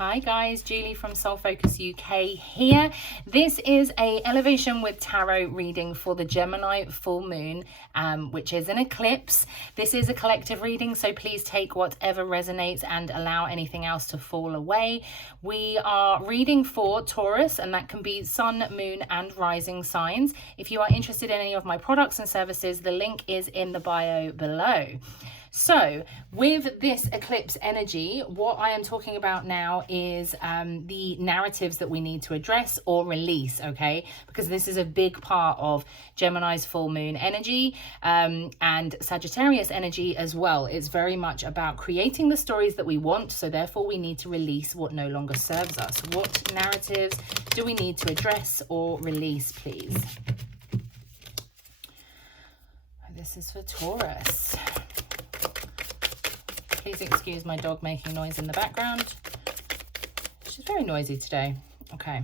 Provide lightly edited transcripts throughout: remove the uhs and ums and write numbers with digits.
Hi guys, Julie from Soul Focus UK here. This is a elevation with tarot reading for the Gemini full moon, which is an eclipse. This is a collective reading, so please take whatever resonates and allow anything else to fall away. We are reading for Taurus, and that can be sun, moon and rising signs. If you are interested in any of my products and services, the link is in the bio below. So with this eclipse energy, what I am talking about now is the narratives that we need to address or release, okay? Because this is a big part of Gemini's full moon energy and Sagittarius energy as well. It's very much about creating the stories that we want, so therefore we need to release what no longer serves us. What narratives do we need to address or release, please? This is for Taurus. Please excuse my dog making noise in the background. She's very noisy today. Okay.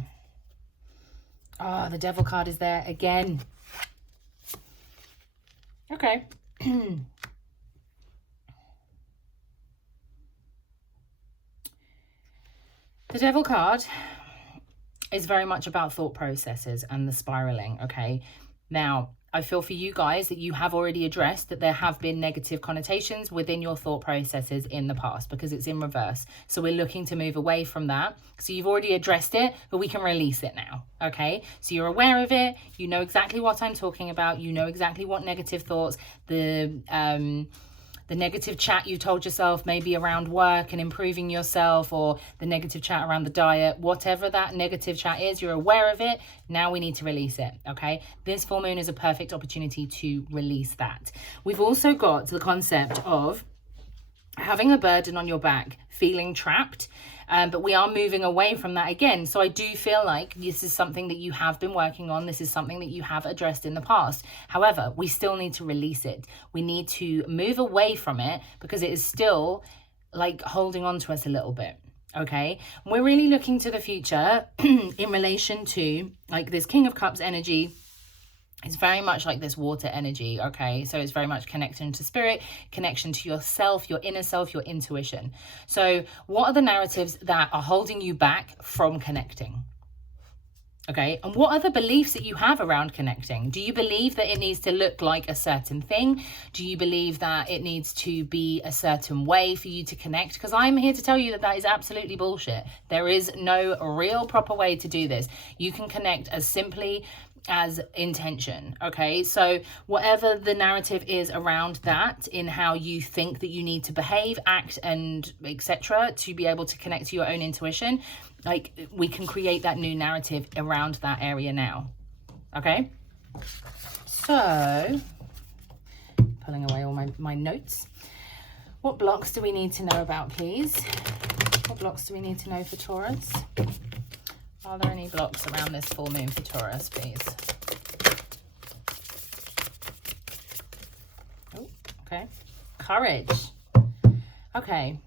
Oh, the Devil card is there again. Okay. The Devil card is very much about thought processes and the spiraling, okay? Now, I feel for you guys that you have already addressed that there have been negative connotations within your thought processes in the past because it's in reverse. So we're looking to move away from that. So you've already addressed it, but we can release it now, okay? So you're aware of it. You know exactly what I'm talking about. You know exactly what negative thoughts, the negative chat you told yourself maybe around work and improving yourself, or the negative chat around the diet, whatever that negative chat is, you're aware of it. Now we need to release it, okay? This full moon is a perfect opportunity to release that. We've also got the concept of having a burden on your back, feeling trapped, but we are moving away from that again. So I do feel like this is something that you have been working on. This is something that you have addressed in the past. However, we still need to release it. We need to move away from it because it is still like holding on to us a little bit. Okay, we're really looking to the future in relation to like this King of Cups energy. It's very much like this water energy, okay? So it's very much connection to spirit, connection to yourself, your inner self, your intuition. So what are the narratives that are holding you back from connecting? Okay, and what are the beliefs that you have around connecting? Do you believe that it needs to look like a certain thing? Do you believe that it needs to be a certain way for you to connect? Because I'm here to tell you that that is absolutely bullshit. There is no real proper way to do this. You can connect as simply as intention, okay? So whatever the narrative is around that, in how you think that you need to behave, act, and etc. to be able to connect to your own intuition, like we can create that new narrative around that area now, okay? So pulling away all my notes. What blocks do we need to know about, please? What blocks do we need to know for Taurus? Are there any blocks around this full moon for Taurus, please? Oh, okay. Courage. Okay.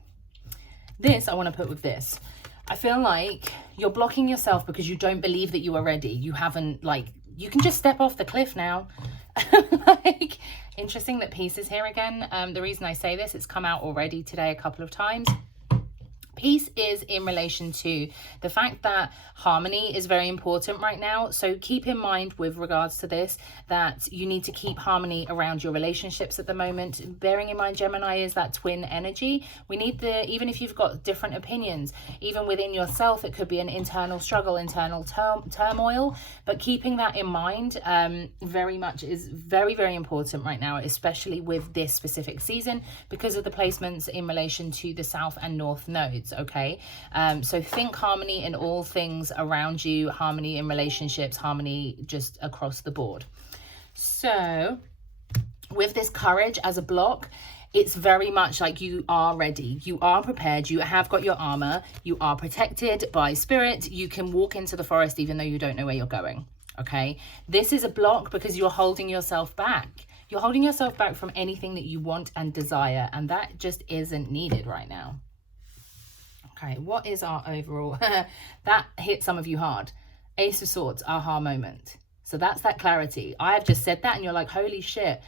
This I want to put with this. I feel like you're blocking yourself because you don't believe that you are ready. You haven't, like, you can just step off the cliff now. Like, interesting that peace is here again. The reason I say this, it's come out already today a couple of times. Peace is in relation to the fact that harmony is very important right now. So keep in mind with regards to this, that you need to keep harmony around your relationships at the moment. Bearing in mind Gemini is that twin energy. We need even if you've got different opinions, even within yourself, it could be an internal struggle, internal turmoil. But keeping that in mind very much is very, very important right now, especially with this specific season because of the placements in relation to the South and North nodes. Okay, so think harmony in all things around you, harmony in relationships, harmony just across the board. So with this courage as a block, it's very much like you are ready, you are prepared, you have got your armor, you are protected by spirit, you can walk into the forest even though you don't know where you're going. Okay, this is a block because you're holding yourself back. You're holding yourself back from anything that you want and desire, and that just isn't needed right now. Okay, what is our overall? That hit some of you hard. Ace of Swords, aha moment. So that's that clarity. I have just said that and you're like, holy shit,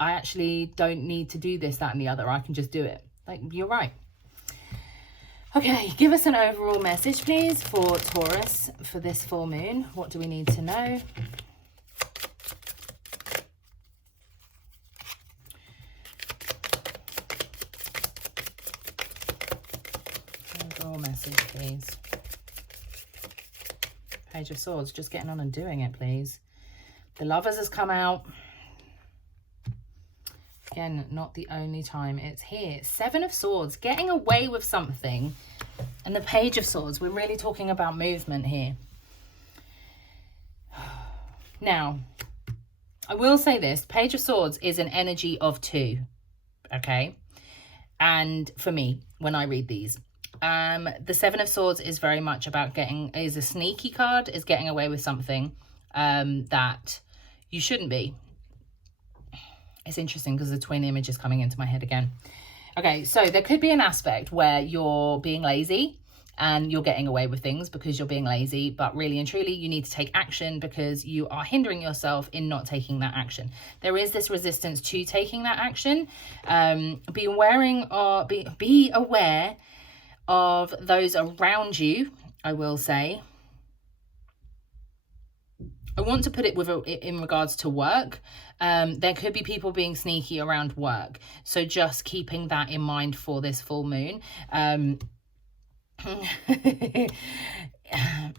I actually don't need to do this, that, and the other. I can just do it. Like, you're right. Okay, give us an overall message, please, for Taurus for this full moon. What do we need to know? Overall message, please. Page of Swords, just getting on and doing it, please. The Lovers has come out. Again, not the only time it's here. Seven of Swords, getting away with something. And the Page of Swords, we're really talking about movement here. Now, I will say this. Page of Swords is an energy of 2. Okay? And for me, when I read these. The Seven of Swords is very much about is a sneaky card, is getting away with something that you shouldn't be. It's interesting because the twin image is coming into my head again. Okay, so there could be an aspect where you're being lazy and you're getting away with things because you're being lazy, but really and truly you need to take action because you are hindering yourself in not taking that action. There is this resistance to taking that action. Be aware of those around you, I will say. I want to put it in regards to work. There could be people being sneaky around work. So just keeping that in mind for this full moon.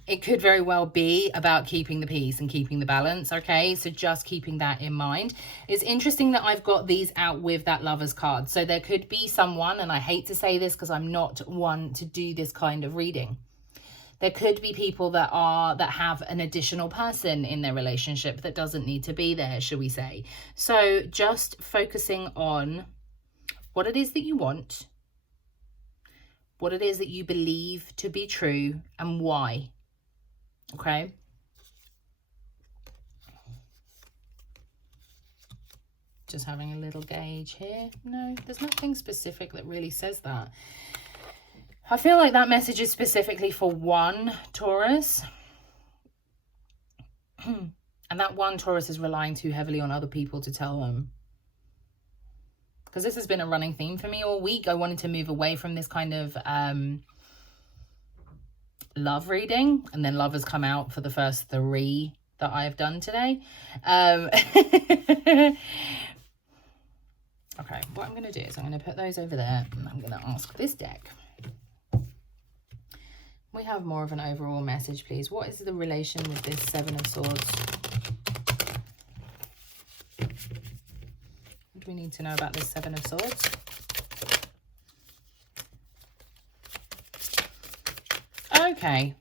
It could very well be about keeping the peace and keeping the balance. Okay, so just keeping that in mind. It's interesting that I've got these out with that Lovers card. So there could be someone, and I hate to say this because I'm not one to do this kind of reading. There could be people that have an additional person in their relationship that doesn't need to be there, shall we say. So just focusing on what it is that you want, what it is that you believe to be true, and why. Okay? Just having a little gauge here. No, there's nothing specific that really says that. I feel like that message is specifically for one Taurus. And that one Taurus is relying too heavily on other people to tell them. Because this has been a running theme for me all week. I wanted to move away from this kind of love reading. And then love has come out for the first 3 that I've done today. Okay, what I'm going to do is I'm going to put those over there. And I'm going to ask this deck. We have more of an overall message, please. What is the relation with this Seven of Swords? What do we need to know about this Seven of Swords? Okay.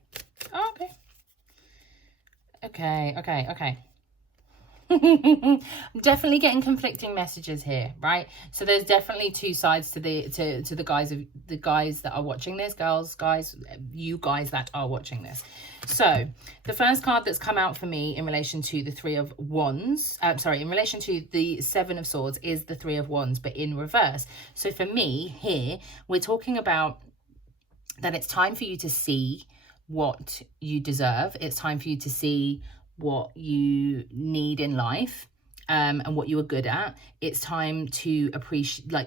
Okay. I'm definitely getting conflicting messages here, right? So there's definitely 2 sides to the guys that are watching this, guys, you guys that are watching this. So the first card that's come out for me in relation to the Three of Wands, in relation to the Seven of Swords is the Three of Wands, but in reverse. So for me here, we're talking about that it's time for you to see what you deserve. It's time for you to see what you need in life, and what you are good at. It's time to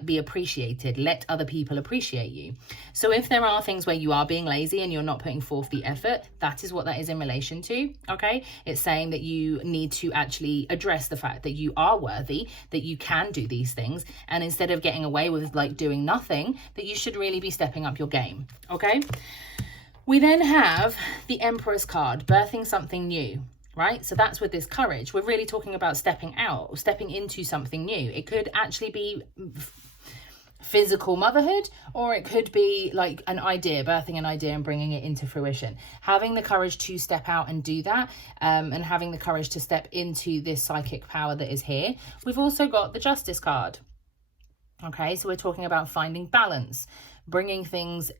be appreciated. Let other people appreciate you. So if there are things where you are being lazy and you're not putting forth the effort, that is what that is in relation to. Okay, it's saying that you need to actually address the fact that you are worthy, that you can do these things, and instead of getting away with doing nothing, that you should really be stepping up your game. Okay, we then have the Empress card, birthing something new. Right, so that's with this courage. We're really talking about stepping out, stepping into something new. It could actually be physical motherhood, or it could be like an idea, birthing an idea and bringing it into fruition. Having the courage to step out and do that, and having the courage to step into this psychic power that is here. We've also got the Justice card. Okay, so we're talking about finding balance, bringing things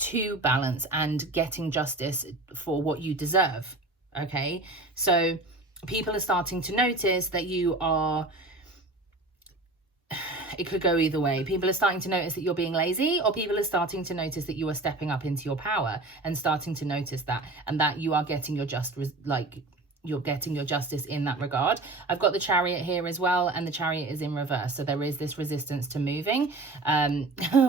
to balance and getting justice for what you deserve. Okay, so people are starting to notice that you are, it could go either way. People are starting to notice that you're being lazy, or people are starting to notice that you are stepping up into your power and starting to notice that, and that you are getting your just, you're getting your justice in that regard. I've got the Chariot here as well, and the Chariot is in reverse, so there is this resistance to moving,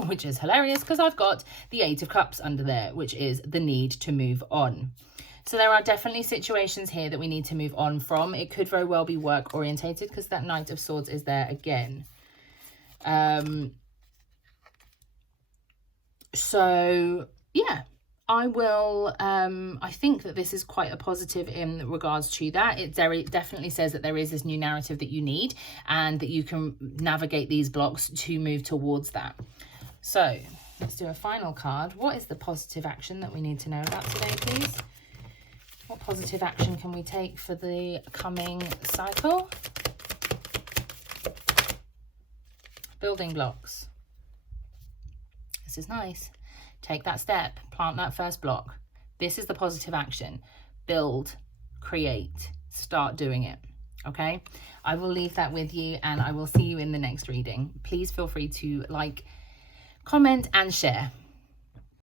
which is hilarious because I've got the Eight of Cups under there, which is the need to move on. So there are definitely situations here that we need to move on from. It could very well be work orientated because that Knight of Swords is there again. So yeah, I will, I think that this is quite a positive in regards to that. It definitely says that there is this new narrative that you need and that you can navigate these blocks to move towards that. So let's do a final card. What is the positive action that we need to know about today, please? What positive action can we take for the coming cycle? Building blocks. This is nice. Take that step, plant that first block. This is the positive action. Build, create, start doing it. Okay, I will leave that with you and I will see you in the next reading. Please feel free to like, comment and share.